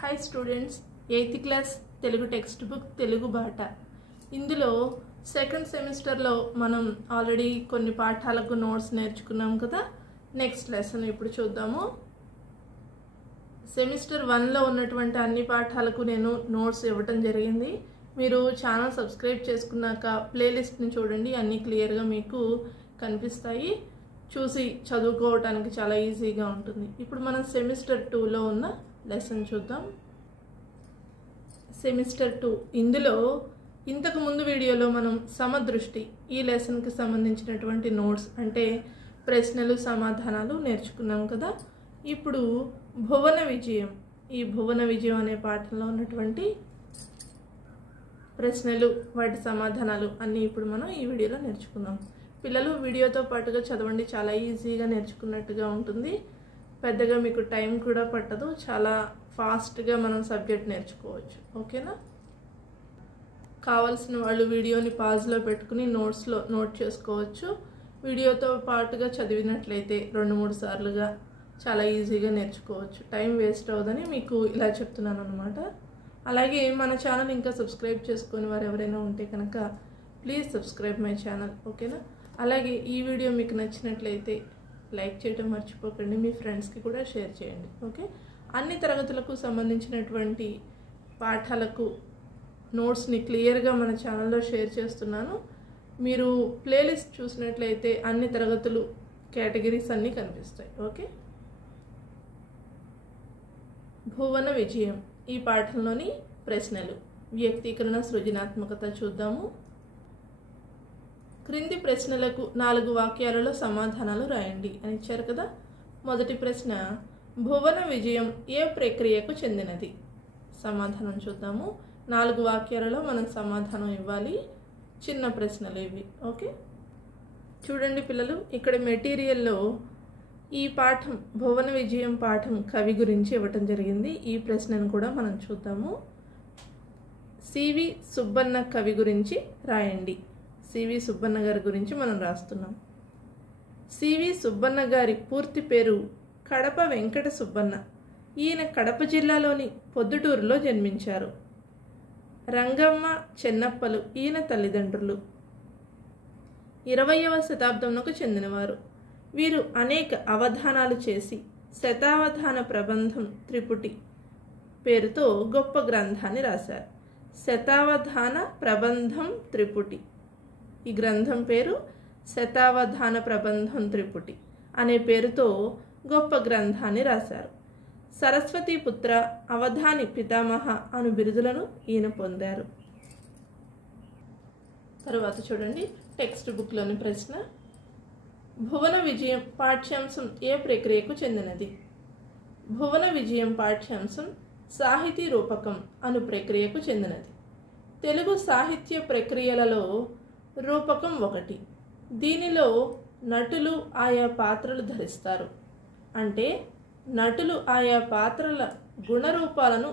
Hi students, 8th class Telugu text book Telugu బాట. ఇందులో second సెమిస్టర్లో మనం ఆల్రెడీ కొన్ని పాఠాలకు నోట్స్ నేర్చుకున్నాం కదా. నెక్స్ట్ లెసన్ ఇప్పుడు చూద్దాము. సెమిస్టర్ 1లో ఉన్నటువంటి అన్ని పాఠాలకు నేను నోట్స్ ఇవ్వటం జరిగింది. మీరు ఛానల్ సబ్స్క్రైబ్ చేసుకున్నాక ప్లేలిస్ట్ని చూడండి, అన్నీ క్లియర్గా మీకు కనిపిస్తాయి. చూసి చదువుకోవటానికి చాలా ఈజీగా ఉంటుంది. ఇప్పుడు మనం సెమిస్టర్ 2లో ఉన్న లెసన్ చూద్దాం. సెమిస్టర్ 2 ఇందులో ఇంతకు ముందు వీడియోలో మనం సమదృష్టి ఈ లెసన్కి సంబంధించినటువంటి నోట్స్ అంటే ప్రశ్నలు సమాధానాలు నేర్చుకున్నాం కదా. ఇప్పుడు భువన విజయం, ఈ భువన విజయం అనే పాఠంలో ఉన్నటువంటి ప్రశ్నలు వాటి సమాధానాలు అన్నీ ఇప్పుడు మనం ఈ వీడియోలో నేర్చుకుందాం. పిల్లలు వీడియోతో పాటుగా చదవండి, చాలా ఈజీగా నేర్చుకున్నట్టుగా ఉంటుంది. పెద్దగా మీకు టైం కూడా పట్టదు, చాలా ఫాస్ట్గా మనం సబ్జెక్ట్ నేర్చుకోవచ్చు. ఓకేనా? కావాల్సిన వాళ్ళు వీడియోని పాజ్లో పెట్టుకుని నోట్స్లో నోట్ చేసుకోవచ్చు. వీడియోతో పాటుగా చదివినట్లయితే 2-3 సార్లుగా చాలా ఈజీగా నేర్చుకోవచ్చు. టైం వేస్ట్ అవ్వదని మీకు ఇలా చెప్తున్నాను అనమాట. అలాగే మన ఛానల్ ఇంకా సబ్స్క్రైబ్ చేసుకొని వారు ఎవరైనా ఉంటే కనుక ప్లీజ్ సబ్స్క్రైబ్ మై ఛానల్. ఓకేనా? అలాగే ఈ వీడియో మీకు నచ్చినట్లయితే లైక్ చేయడం మర్చిపోకండి, మీ ఫ్రెండ్స్కి కూడా షేర్ చేయండి. ఓకే? అన్ని తరగతులకు సంబంధించినటువంటి పాఠాలకు నోట్స్ని క్లియర్గా మన ఛానల్లో షేర్ చేస్తున్నాను. మీరు ప్లేలిస్ట్ చూసినట్లయితే అన్ని తరగతులు కేటగిరీస్ అన్నీ కనిపిస్తాయి. ఓకే? భువన విజయం ఈ పాఠంలోని ప్రశ్నలు, వ్యక్తీకరణ, సృజనాత్మకత చూద్దాము. క్రింది ప్రశ్నలకు 4 వాక్యాలలో సమాధానాలు రాయండి అని ఇచ్చారు కదా. మొదటి ప్రశ్న, భువన విజయం ఏ ప్రక్రియకు చెందినది? సమాధానం చూద్దాము. 4 వాక్యాలలో మనం సమాధానం ఇవ్వాలి. చిన్న ప్రశ్నలు ఇవి. ఓకే? చూడండి పిల్లలు, ఇక్కడ మెటీరియల్లో ఈ పాఠం భువన విజయం పాఠం కవి గురించి ఇవ్వటం జరిగింది. ఈ ప్రశ్నను కూడా మనం చూద్దాము. సివి సుబ్బన్న కవి గురించి రాయండి. సివి సుబ్బన్న గారి గురించి మనం రాస్తున్నాం. సివి సుబ్బన్న గారి పూర్తి పేరు కడప వెంకట సుబ్బన్న. ఈయన కడప జిల్లాలోని పొద్దుటూరులో జన్మించారు. రంగమ్మ, చెన్నప్పలు ఈయన తల్లిదండ్రులు. 20వ శతాబ్దంకు చెందినవారు. వీరు అనేక అవధానాలు చేసి శతావధాన ప్రబంధం త్రిపుటి పేరుతో గొప్ప గ్రంథాన్ని రాశారు. శతావధాన ప్రబంధం త్రిపుటి, ఈ గ్రంథం పేరు శతావధాన ప్రబంధం త్రిపుటి అనే పేరుతో గొప్ప గ్రంథాన్ని రాశారు. సరస్వతీ పుత్ర, అవధాని పితామహ అను బిరుదులను ఈయన పొందారు. తర్వాత చూడండి టెక్స్ట్ బుక్లోని ప్రశ్న, భువన విజయం పాఠ్యాంశం ఏ ప్రక్రియకు చెందినది? భువన విజయం పాఠ్యాంశం సాహితీ రూపకం అను ప్రక్రియకు చెందినది. తెలుగు సాహిత్య ప్రక్రియలలో రూపకం ఒకటి. దీనిలో నటులు ఆయా పాత్రలు ధరిస్తారు. అంటే నటులు ఆయా పాత్రల గుణరూపాలను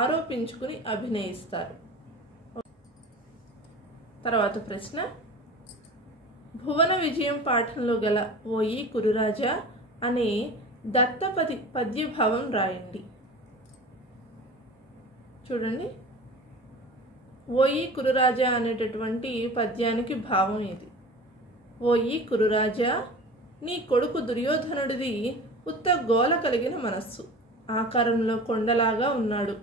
ఆరోపించుకుని అభినయిస్తారు. తర్వాత ప్రశ్న, భువన విజయం పాఠంలో గల ఓయి కురురాజా అనే దత్తపది పద్యభావం రాయండి. చూడండి, ఓయి కురురాజా అనేటటువంటి పద్యానికి భావం ఇది. ఓయి కురురాజా, నీ కొడుకు దుర్యోధనుడిది ఉత్త గోల కలిగిన మనస్సు, ఆకారంలో కొండలాగా ఉన్నాడు,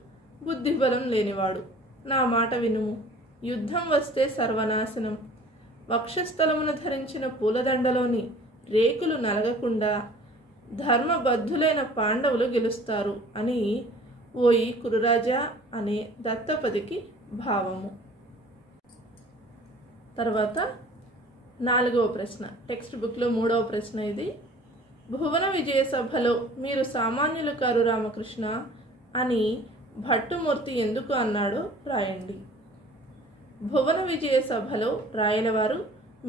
బుద్ధిబలం లేనివాడు. నా మాట వినుము, యుద్ధం వస్తే సర్వనాశనం. వక్షస్థలమును ధరించిన పూలదండలోని రేకులు నలగకుండా ధర్మబద్ధులైన పాండవులు గెలుస్తారు అని ఓయి కురురాజా అనే దత్తపదికి భావము. తర్వాత 4వ ప్రశ్న, టెక్స్ట్ బుక్లో 3వ ప్రశ్న ఇది. భువన విజయ సభలో మీరు సామాన్యులు కారు రామకృష్ణ అని భట్టుమూర్తి ఎందుకు అన్నాడో రాయండి. భువన విజయ సభలో రాయలవారు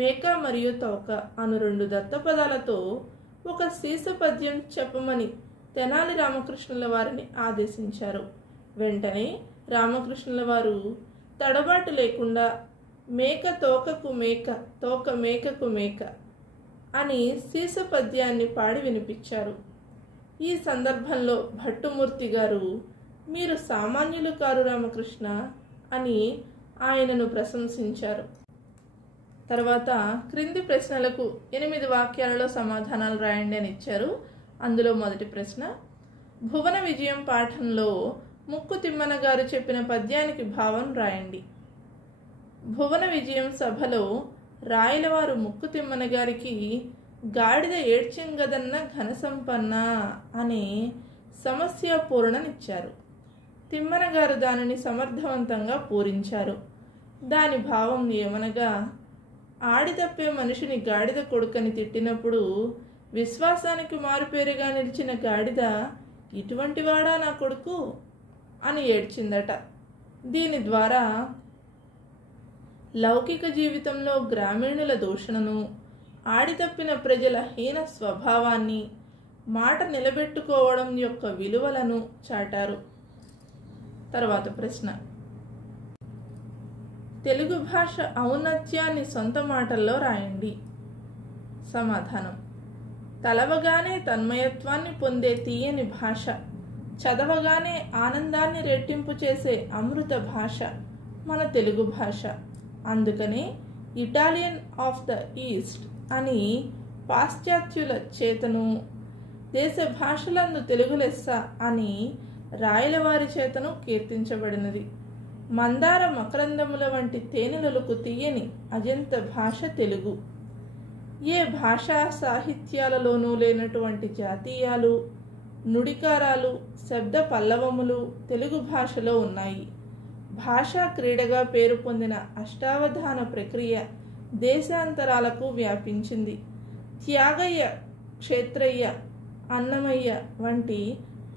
మేక మరియు తోక అను 2 దత్తపదాలతో ఒక సీస పద్యం చెప్పమని తెనాలి రామకృష్ణుల వారిని ఆదేశించారు. వెంటనే రామకృష్ణుల వారు తడబాటు లేకుండా మేక తోకకు మేక, తోక మేకకు మేక అని సీస పద్యాన్ని పాడి వినిపించారు. ఈ సందర్భంలో భట్టుమూర్తి గారు మీరు సామాన్యులు కారు రామకృష్ణ అని ఆయనను ప్రశంసించారు. తర్వాత క్రింది ప్రశ్నలకు 8 వాక్యాలలో సమాధానాలు రాయండి అని ఇచ్చారు. అందులో మొదటి ప్రశ్న, భువన విజయం పాఠంలో ముక్కు తిమ్మన గారు చెప్పిన పద్యానికి భావం రాయండి. భువన విజయం సభలో రాయలవారు ముక్కు తిమ్మన గారికి గాడిద ఏడ్చెంగదన్న ఘనసంపన్న అనే సమస్య పూరణనిచ్చారు. తిమ్మన గారు దానిని సమర్థవంతంగా పూరించారు. దాని భావం ఏమనగా, ఆడితప్పే మనిషిని గాడిద కొడుకని తిట్టినప్పుడు విశ్వాసానికి మారుపేరుగా నిలిచిన గాడిద ఇటువంటి వాడా నా కొడుకు అని ఏడ్చిందట. దీని ద్వారా లౌకిక జీవితంలో గ్రామీణుల దూషణను, ఆడితప్పిన ప్రజల హీన స్వభావాన్ని, మాట నిలబెట్టుకోవడం యొక్క విలువలను చాటారు. తర్వాత ప్రశ్న, తెలుగు భాష ఔన్నత్యాన్ని సొంత మాటల్లో రాయండి. సమాధానం, తలవగానే తన్మయత్వాన్ని పొందే తీయని భాష, చదవగానే ఆనందాన్ని రెట్టింపు చేసే అమృత భాష మన తెలుగు భాష. అందుకనే ఇటాలియన్ ఆఫ్ ద ఈస్ట్ అని పాశ్చాత్యుల చేతను, దేశ భాషలందు తెలుగు లెస్స అని రాయలవారి చేతను కీర్తించబడినది. మందార మకరందముల వంటి తేనెలకు తీయని అజంత భాష తెలుగు. ఏ భాషా సాహిత్యాలలోనూ లేనటువంటి జాతీయాలు, నుడికారాలు, శబ్ద పల్లవములు తెలుగు భాషలో ఉన్నాయి. భాషా క్రీడగా పేరు పొందిన అష్టావధాన ప్రక్రియ దేశాంతరాలకు వ్యాపించింది. త్యాగయ్య, క్షేత్రయ్య, అన్నమయ్య వంటి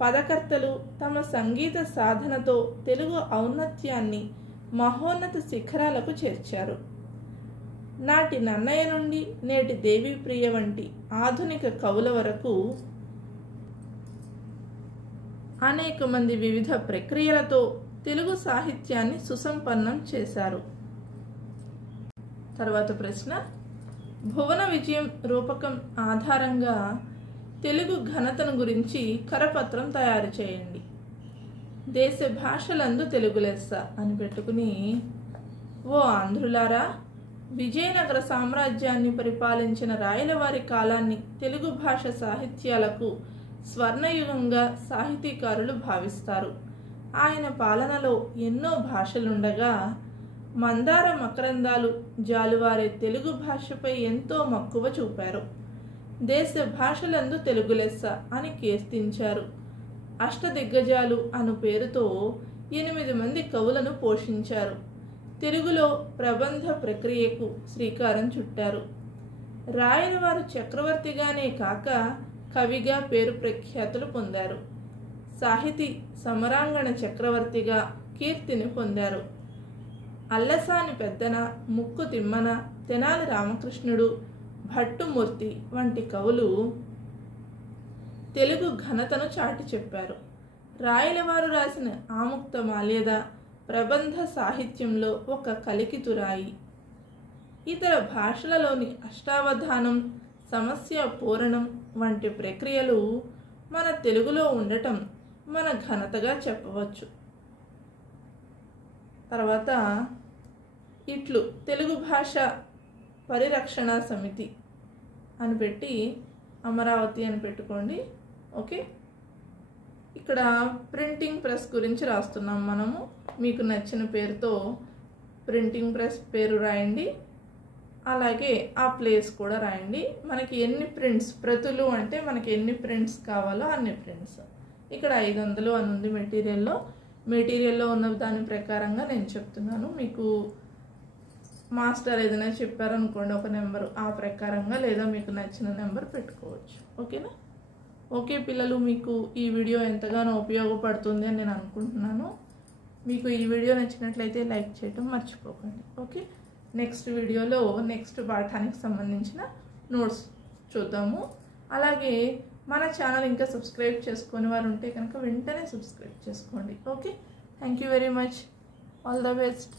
పదకర్తలు తమ సంగీత సాధనతో తెలుగు ఔన్నత్యాన్ని మహోన్నత శిఖరాలకు చేర్చారు. నాటి నన్నయ్య నుండి నేటి దేవిప్రియ వంటి ఆధునిక కవుల వరకు అనేక మంది వివిధ ప్రక్రియలతో తెలుగు సాహిత్యాన్ని సుసంపన్నం చేశారు. తర్వాత ప్రశ్న, భువన విజయం రూపకం ఆధారంగా తెలుగు ఘనతను గురించి కరపత్రం తయారు చేయండి. దేశ భాషలందు తెలుగు లెస్స అని పెట్టుకుని, ఓ ఆంధ్రులారా, విజయనగర సామ్రాజ్యాన్ని పరిపాలించిన రాయలవారి కాలాన్ని తెలుగు భాష సాహిత్యాలకు స్వర్ణయుగంగా సాహితీకారులు భావిస్తారు. ఆయన పాలనలో ఎన్నో భాషలుండగా మందార మకరందాలు జాలువారే తెలుగు భాషపై ఎంతో మక్కువ చూపారు. దేశ భాషలందు తెలుగు లెస్స అని కీర్తించారు. అష్టదిగ్గజాలు అను పేరుతో 8 మంది కవులను పోషించారు. తెలుగులో ప్రబంధ ప్రక్రియకు శ్రీకారం చుట్టారు. రాయలవారు చక్రవర్తిగానే కాక కవిగా పేరు ప్రఖ్యాతులు పొందారు. సాహితీ సమరాంగణ చక్రవర్తిగా కీర్తిని పొందారు. అల్లసాని పెద్దన, ముక్కు తిమ్మన, తెనాలి రామకృష్ణుడు, భట్టుమూర్తి వంటి కవులు తెలుగు ఘనతను చాటి చెప్పారు. రాయలవారు రాసిన ఆముక్త మాల్యద ప్రబంధ సాహిత్యంలో ఒక కలికితురాయి. ఇతర భాషలలోని అష్టావధానం, సమస్య పూరణం వంటి ప్రక్రియలు మన తెలుగులో ఉండటం మన ఘనతగా చెప్పవచ్చు. తర్వాత ఇట్లు తెలుగు భాష పరిరక్షణ సమితి అని పెట్టి అమరావతి అని పెట్టుకోండి. ఓకే, ఇక్కడ ప్రింటింగ్ ప్రెస్ గురించి రాస్తున్నాం మనము. మీకు నచ్చిన పేరుతో ప్రింటింగ్ ప్రెస్ పేరు రాయండి. అలాగే ఆ ప్లేస్ కూడా రాయండి. మనకి ఎన్ని ప్రింట్స్, ప్రతులు అంటే మనకి ఎన్ని ప్రింట్స్ కావాలో అన్ని ప్రింట్స్. ఇక్కడ 500 అని ఉంది మెటీరియల్లో ఉన్న దాని ప్రకారంగా నేను చెప్తున్నాను. మీకు మాస్టర్ ఏదైనా చెప్పారనుకోండి ఒక నెంబరు, ఆ ప్రకారంగా లేదా మీకు నచ్చిన నెంబర్ పెట్టుకోవచ్చు. ఓకేనా? ఓకే పిల్లలు, మీకు ఈ వీడియో ఎంతగానో ఉపయోగపడుతుంది అని నేను అనుకుంటున్నాను. మీకు ఈ వీడియో నచ్చినట్లయితే లైక్ చేయడం మర్చిపోకండి. ఓకే, నెక్స్ట్ వీడియోలో నెక్స్ట్ పాఠానికి సంబంధించిన నోట్స్ చూద్దాము. అలాగే మన ఛానల్ ఇంకా సబ్స్క్రైబ్ చేసుకొని వారు ఉంటే కనుక వెంటనే సబ్స్క్రైబ్ చేసుకోండి. Okay, thank you very much. All the best.